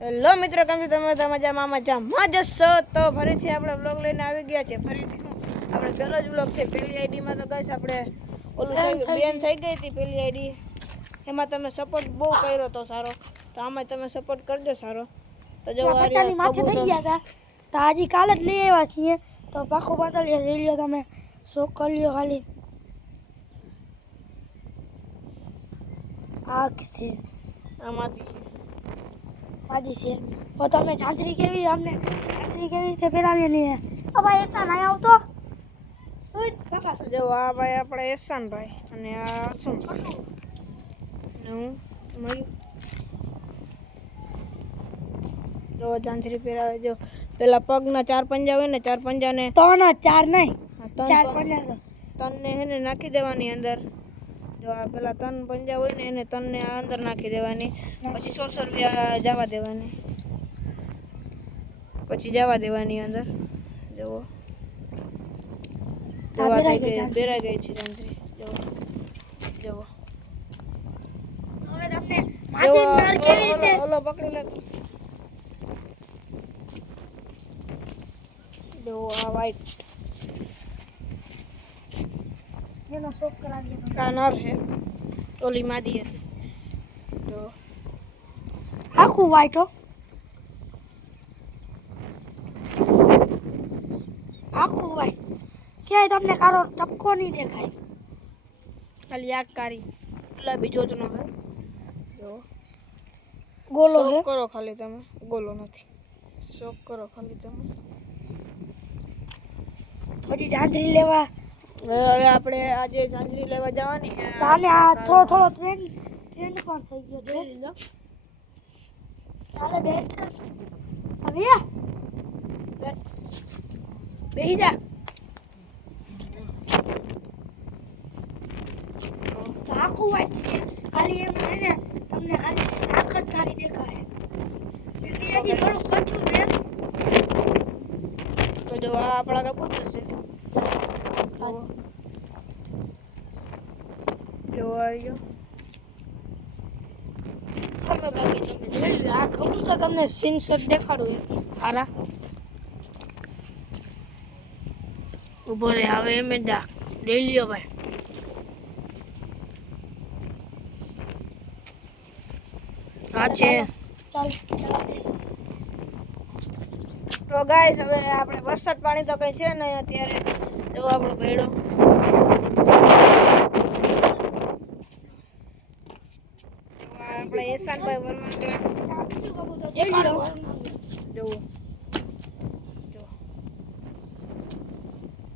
Hello મિત્રો, કેમ છો તમે? મજામાં જશો તો ફરીથી આપણે બ્લોગ લઈને આવી ગયા છે. ફરીથી આપણે પહેલો જ બ્લોગ છે. પહેલી આઈડીમાં તો ગઈશ આપણે ઓલું બેન થઈ ગઈ હતી. પહેલી આઈડી એમાં તમે સપોર્ટ બહુ કર્યો હતો સારો, તો આમાં તમે સપોર્ટ કરજો સારો. તો જો બચ્ચાની માથે થઈ ગયા હતા તો આજે કાલે જ લઈ આવ્યા છીએ. તો પાખો બાંધલી લઈ લ્યો, તમે શોખ કરી લ્યો ખાલી. આ છે આમાંથી માજી છે. તો તમે ઝાંઝરી કેવી રીતે પહેરાવીએ ને ભાઈ એસા ના આવતો. જો આ ભાઈ આપણે એહસાનભાઈ અને આ અસમભાઈ ને હું મયુર. જો ઝાંઝરી પહેરાવે. જો પેલા પગના 4 પંજા હોય ને, 4 પંજાને ત્રણ ચાર નહીં, 4 પંજા તનને હે ને નાખી દેવાની અંદર. જો આ પેલા 3 પંજા હોય ને એને તનને આ અંદર નાખી દેવાની. પછી 100 રૂપિયા જવા દેવાની. પછી જવા દેવાની અંદર. જુઓ બેરાઈ ગઈ છે ઝાંઝરી. જુઓ હવે તમને માજી નર કેવી રીતે ઓલો પકડી લે. જો આ વાઈટ એનો શોખ કરાવીએ. આ નર હે, ઓલી માદી હતી. જો આખું વાઈટ હો, આખું વાઈટ. ક્યાંય તમને કારો ટપકો નહીં દેખાય. ખાલી આગ કારી ગુલાબી ચોચનો હે. જો ગોલો શોખ હે. કરો ખાલી તમે, ગોલો નથી. શોખ કરો ખાલી તમે. પછી ઝાંઝરી લેવા હવે આપણે આજે ઝાંઝરી લેવા જવાની છે. તાને આ થોડો ટ્રેન્ડ પણ થઈ ગયો છે. ચાલે બેઠ હવે બેહી જા. તો આખું વાઈટ છે. ખાલી એમાં હે ને તમને ખાલી આંખ જ કાળી દેખાય. હજી થોડુંક કચ્છું છે. તો જો આ આપણા કબૂતર છે. જો આવ્યો. આ કબૂતર તમને સ્ક્રીનશોટ દેખાડું હારા ઉભો રે. હવે એમ જ લઈ લ્યો ભાઈ. આ છે. ચાલ તો ગાઈસ, હવે આપણે વરસાદ પાણી તો કઈ છે નહીં અત્યારે. જો આપણો ભેડો. આપણે એહસાનભાઈ વરવાંગલા. જુઓ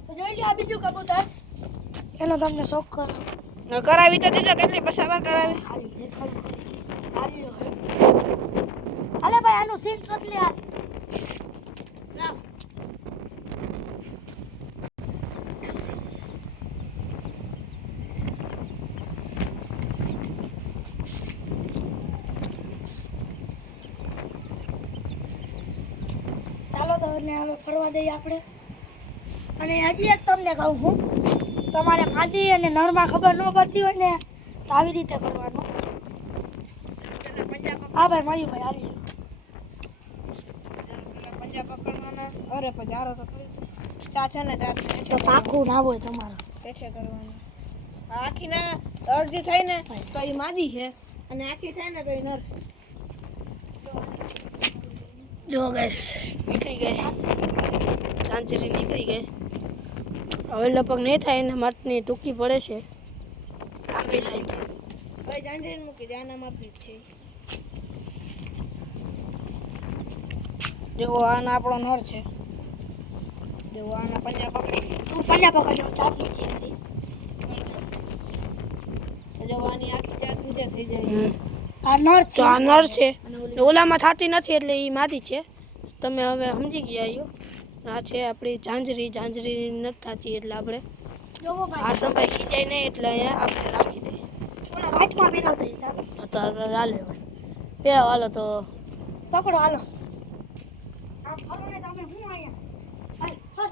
તો જોઈ લો આ બીજું કબૂતર. એનો તમને શોખ કરો. કરાવી તો દીધો. કેટલી પછી વાર કરાવી. અલે ભાઈ આનું સીન શોટ લે હાલ. લાવ. ચાલો તો ને હવે ફરવા દઈએ આપણે. અને હજી એક તમને કહું હું, તમારે માદી અને નરમાં ખબર ન પડતી હોય ને તો આવી રીતે કરવાનું. હા ભાઈ મયુભાઈ હાલી પંજા પકડવાના. અરે પછી હારો તો કરી ચા છે ને, ચા તો પાકું ના હોય તમારે. પેઠે કરવાની. આખી ના અડધી થાય ને તો એ માદી છે, અને આખી થાય ને તો એ નર. જો ગેસ નીકળી ગઈ ઝાંઝરી, નીકળી ગઈ. હવે લગભગ નહીં થાય ને, માથની ટૂંકી પડે છે, લાંબી થાય છે. હવે ઝાંઝરી મૂકી દે. આના માપની જ છે. જો આના આપણો નર છે. જો આના પંજા પકડી. તું પલ્લા પકડ્યો ચાપ નીચે કરી. જો આની આખી ચાર નીચે થઈ જાય. આ નર છે. તો આ નર છે. ઓલામાં થતી નથી એટલે એ માદી છે. તમે હવે સમજી ગયા છો. આ છે આપણી ઝાંઝરી. ઝાંઝરી નથી થતી એટલે આપણે જોવો ભાઈ આ સંભાઈ ખીજાય નહીં એટલે અહીંયા આપણે રાખી દઈએ. ઓલા વાઈટમાં બેઠા છે. ચાલો તો ચાલે ભાઈ. બે હાલો તો પકડો હાલો. આ ફરો ને તમે હું આયા. હાલ ફર.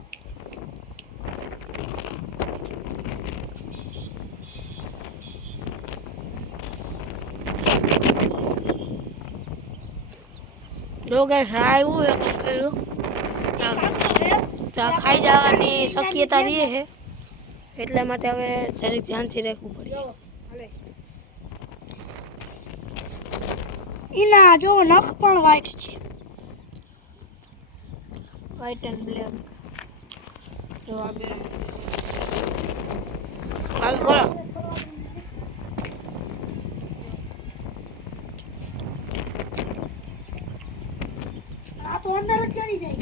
જો ગાઈસ આ આવ્યું એક કર્યું તો આ ખાઈ જવાની શક્યતા રહે છે એટલા માટે હવે જરીક ધ્યાનથી રાખવું પડે એના જો નખ પણ વ્હાઈટ છે વ્હાઈટ એન્ડ બ્લેક જો આ બે હાલ ખોલો આ તો અંદર જ ચડી જાય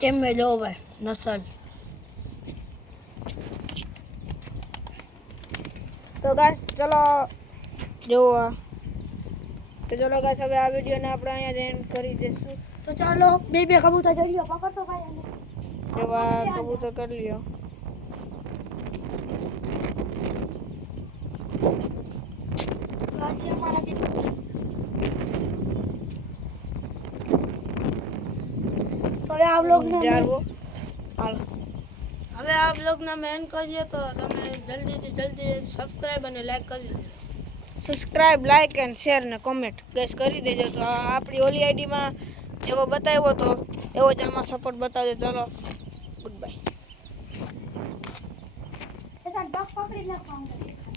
કેમ મેં જો ભાઈ નસલ તો ગાઈસ ચલો જોવા તો ચલો ગાઈસ હવે આ વિડીયોને આપણે અહીંયા એન્ડ કરી દઈશું તો ચાલો બે કબૂતર જઈ લો પકડતો ભાઈ આને. એવા કબૂતર કરી લ્યો આ છે અમારા બે. તો હવે આ વ્લોગને જારવો હાલો હવે આ બ્લોગના મેન કરીએ તો તમે જલ્દીથી જલ્દી સબસ્ક્રાઇબ અને લાઈક કરી દેજો સબસ્ક્રાઇબ લાઈક એન્ડ શેર ને કોમેન્ટ ગેસ કરી દેજો તો આપણી ઓલી આઈડીમાં જેવો બતાવ્યો તો એવો જ આમાં સપોર્ટ બતાવજો ચલો ગુડ બાય એસા બોક્સ પકડી નાખવાનું